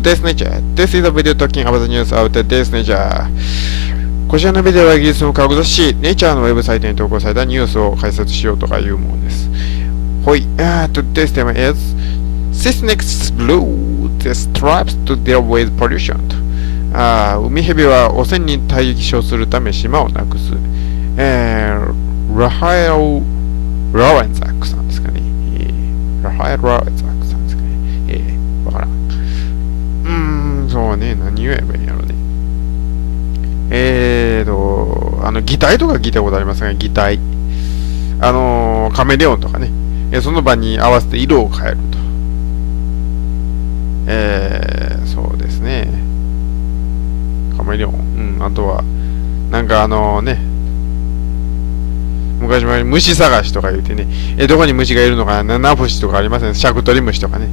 today's nature. This is a video talking about the news of today's nature. こちらのビデオはイギリスの科学雑誌 Nature のウェブサイトに投稿されたニュースを解説しようとかいうものです。はい。Today's tema is Snakes lose the stripes to deal with pollution. ウミヘビは汚染に対処するため島をなくす。ラハエル・ローレンザックさんですかね。ラハエル・ローレンザックさんですかね。わからん。そうね。何言えばいいんやろね。擬態とか聞いたことありますが、擬態。カメレオンとかね。その場に合わせて色を変えると。そうですね。カメレオン。あとは、なんか昔々虫探しとか言うてね、どこに虫がいるのか、ナフシとかありません、シャクトリムシとかね。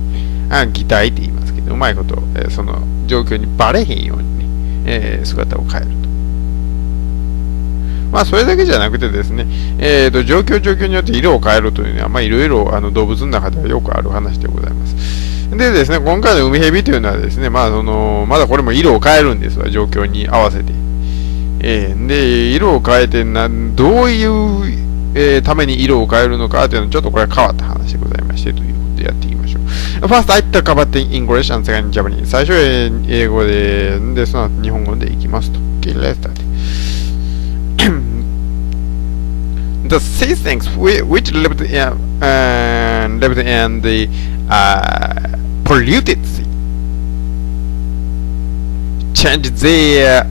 擬態って言いますけど、うまいこと、その状況にバレへんようにね、姿を変えると。まあ、それだけじゃなくてですね、状況によって色を変えるというのは、まあ、いろいろ動物の中ではよくある話でございます。でですね、今回のウミヘビというのはですね、まあ、まだこれも色を変えるんですわ、状況に合わせて。で、色を変えてどういう、ために色を変えるのかというのは、ちょっとこれは変わった話でございまして、ということでやっていきましょう。First, I talk about in English and second in Japanese. 最初は英語で、その後日本語でいきますと。Okay, let's start. The sea snakes which lived in the polluted sea change their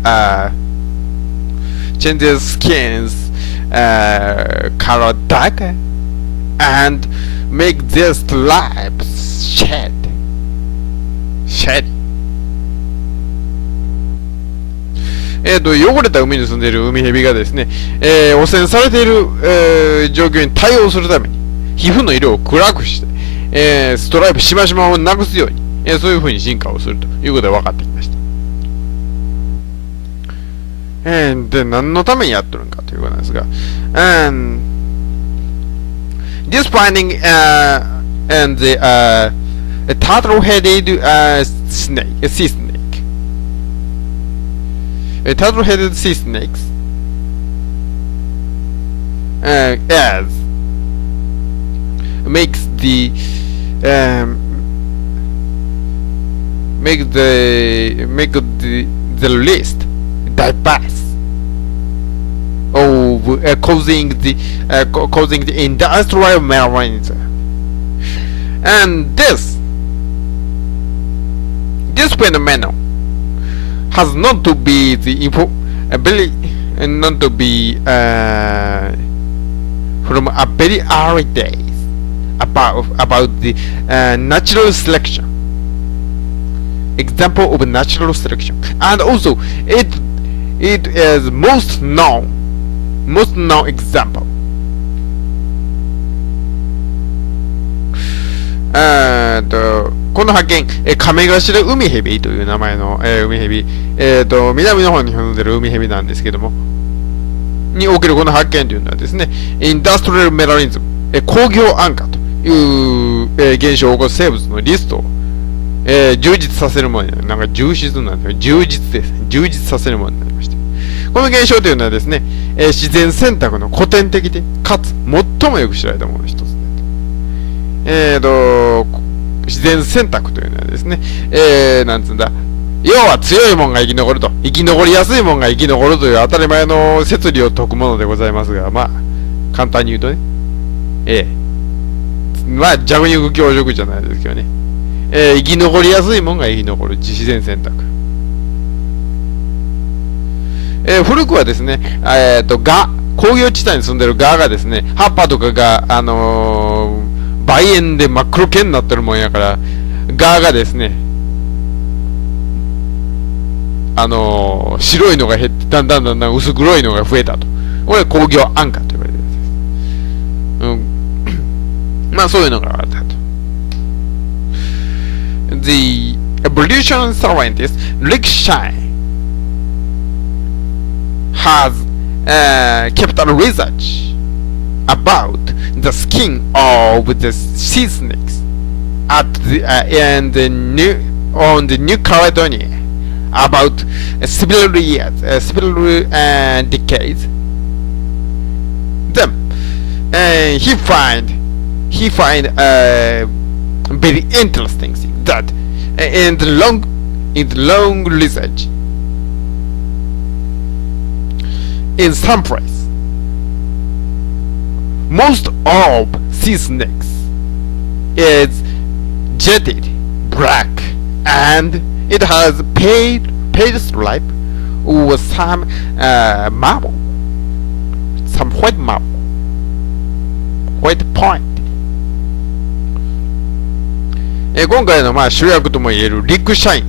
skins color darker and make their stripes shady.汚れた海に住んでいるウミヘビがですね、汚染されている、状況に対応するために、皮膚の色を暗くして、ストライプしましまをなくすように、そういう風に進化をするということが分かってきました。で、何のためにやっとるんかということなんですが、This finding and the turtle-headed sea snake.Turtle-headed sea snakes as makes the list diverse of causing the industrial maladies, and this phenomenon has not to be from a very early days about the natural selection, example of natural selection, and also it is most known example. この発見、カメガシラウミヘビという名前の、ウミヘビ、南の方に住んでるウミヘビなんですけども、におけるこの発見というのはですね、インダストリアルメラリズム、工業安化という、現象を起こす生物のリストを、充実させるものになる。なんか充実なんですけど、充実ですね。充実させるものになりました。この現象というのはですね、自然選択の古典的で、かつ最もよく知られたものの一つです。自然選択というのはですね、なんつうんだ、要は強いもんが生き残ると、生き残りやすいもんが生き残るという当たり前の摂理を説くものでございますが、まあ、簡単に言うとね、まあ、弱肉強食じゃないですけどね、生き残りやすいもんが生き残る自然選択。古くはですね、工業地帯に住んでるガがですね、葉っぱとかが、梅園で真っ黒系になってるもんやから、ガがですね、白いのが減って、だんだん薄黒いのが増えたと。これは工業安化と言われてるんです。まあそういうのがあったと。The evolution scientist Rick Shine has kept a research about the skin of the sea snakes at the on the New Caledonia about several years, several decades. Then he find very interesting thing that in the long research in some place most of sea snakes is jetted black and it has pale stripe or some marble, some white marble, white point。今回の主役ともいえるリック・シャイン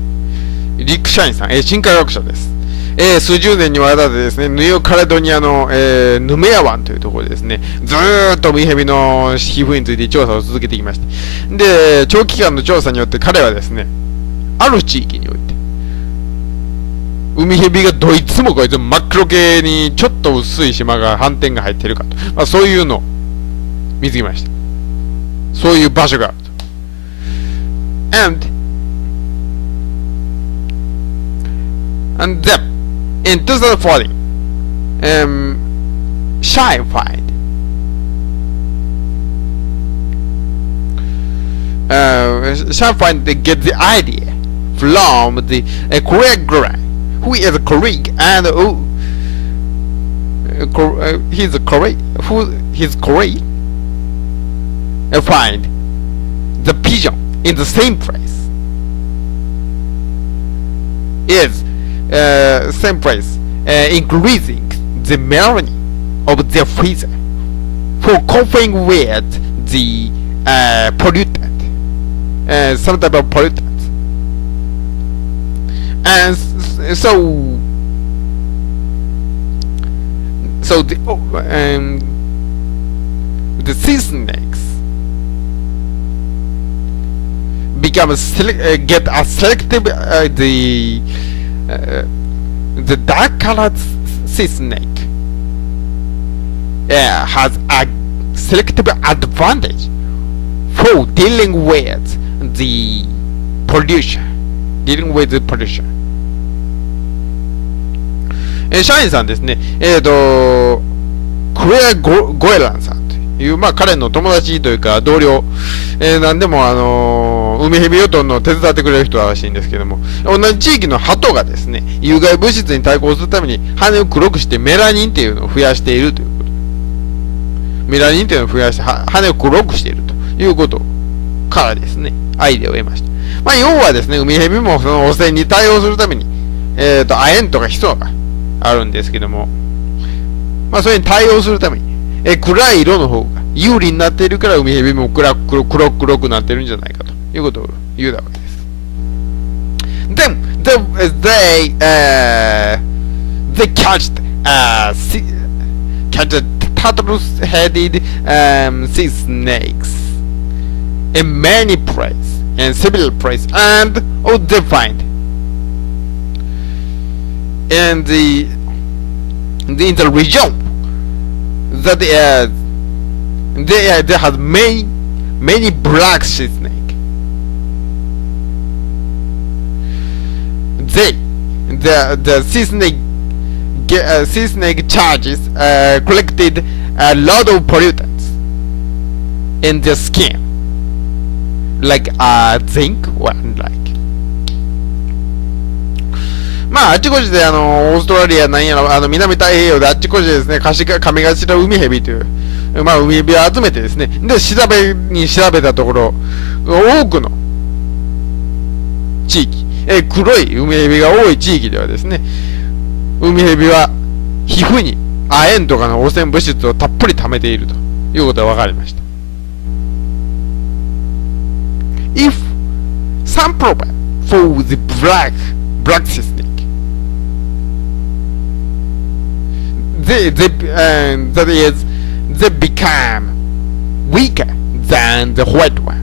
さん、深海学者です。数十年にわたってですね、ニューカレドニアの、ヌメア湾というところでですね、ずーっとウミヘビの皮膚について調査を続けてきました。で、長期間の調査によって彼はですね、ある地域において、ウミヘビがどいつもこいつも真っ黒系にちょっと薄い島が斑点が入ってるかと、そういうのを見つけました。そういう場所があると。And then in 2014, Shine they get the idea from the Korean guy who is a Korean and he's Korean find the pigeon in the same place is same place increasing the melanin of their freezer for coping with the pollutant, some type of pollutant. And so the sea snakes become get a selective the dark colored sea snake has a selective advantage for dealing with the pollution. シャインさんですね、クレア・ゴエランさんという、彼の友達というか同僚、なんでもウミヘビを取るのを手伝ってくれる人らしいんですけども、同じ地域の鳩がですね、有害物質に対抗するために羽を黒くしてメラニンっていうのを増やしているということ。メラニンっていうのを増やして羽を黒くしているということからですね、アイデアを得ました。要はですね、ウミヘビもその汚染に対応するために、亜鉛とかヒ素があるんですけども、それに対応するために、暗い色の方が有利になっているから、ウミヘビも黒くなってるんじゃないかということを言うわけです。Then they catch turtle-headed sea snakes in many places and several places, and they find in the region that they have many black sea snake. The sea snake charges collected a lot of pollutants in their skin, like zinc or like. あっちこちでオーストラリアなんやら南太平洋であっちこちでですね、カメガシラウミヘビというウミヘビを集めてですね、で調べたところ、多くの地域、黒いウミヘビが多い地域ではですね、ウミヘビは皮膚に亜鉛とかの汚染物質をたっぷり溜めているということが分かりました。If some problem for the black sea snake, that is, they become weaker than the white one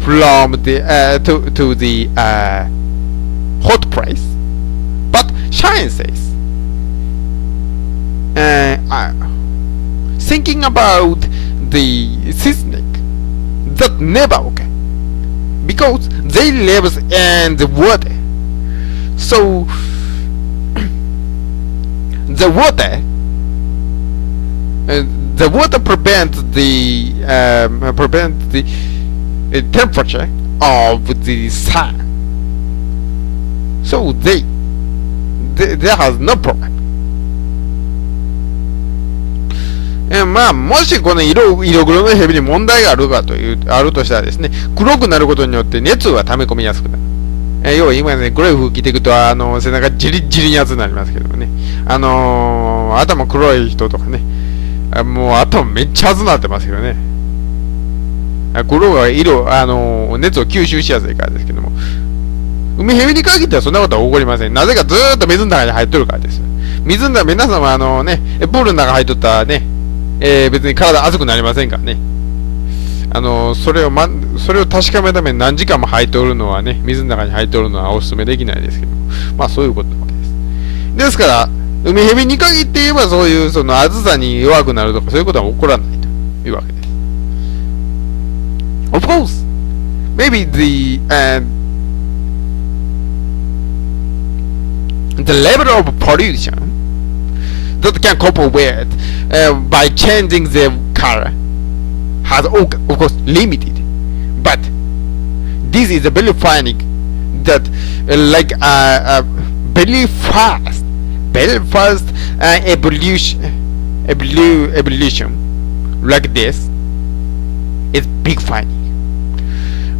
from the to the hot place. But Shine says, thinking about the sea snake that never because they live in the water. So the water prevents the temperature of the sun. So they has no problem. まあ、もしこの色黒のヘビに問題があるとしたらですね、黒くなることによって熱は溜め込みやすくなる。要は今ね、黒い服着ていくと、背中ジリジリに熱になりますけどもね。頭黒い人とかね、もう頭めっちゃ熱くなってますけどね。黒が熱を吸収しやすいからですけども。海ヘビに限ってはそんなことは起こりません。なぜかずーっと水の中に入っとるからです。水の中、皆さんはプールの中入っとったらね、別に体熱くなりませんからね。それを確かめるために何時間も入っておるのはね、水の中に入っておるのはお勧めできないですけど、まあそういうことなわけです。ですから、海蛇に限って言えばそういうその暑さに弱くなるとかそういうことは起こらないというわけです。Of course, maybe the level of pollution that can cope with by changing the color has of course limited, but this is a very finding that like a very fast evolution like this is big finding.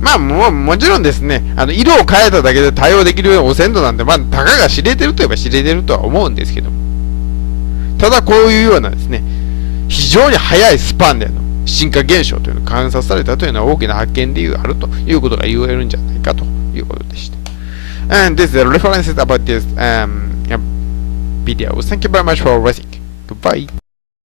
まあもちろんですね、色を変えただけで対応できる汚染度なんて、まあ、たかが知れてるといえば知れてるとは思うんですけども、ただこういうようなですね、非常に早いスパンでの進化現象というのが観察されたというのは大きな発見であるということが言えるんじゃないかということでした。And this is the references about this video. Thank you very much for watching. Goodbye.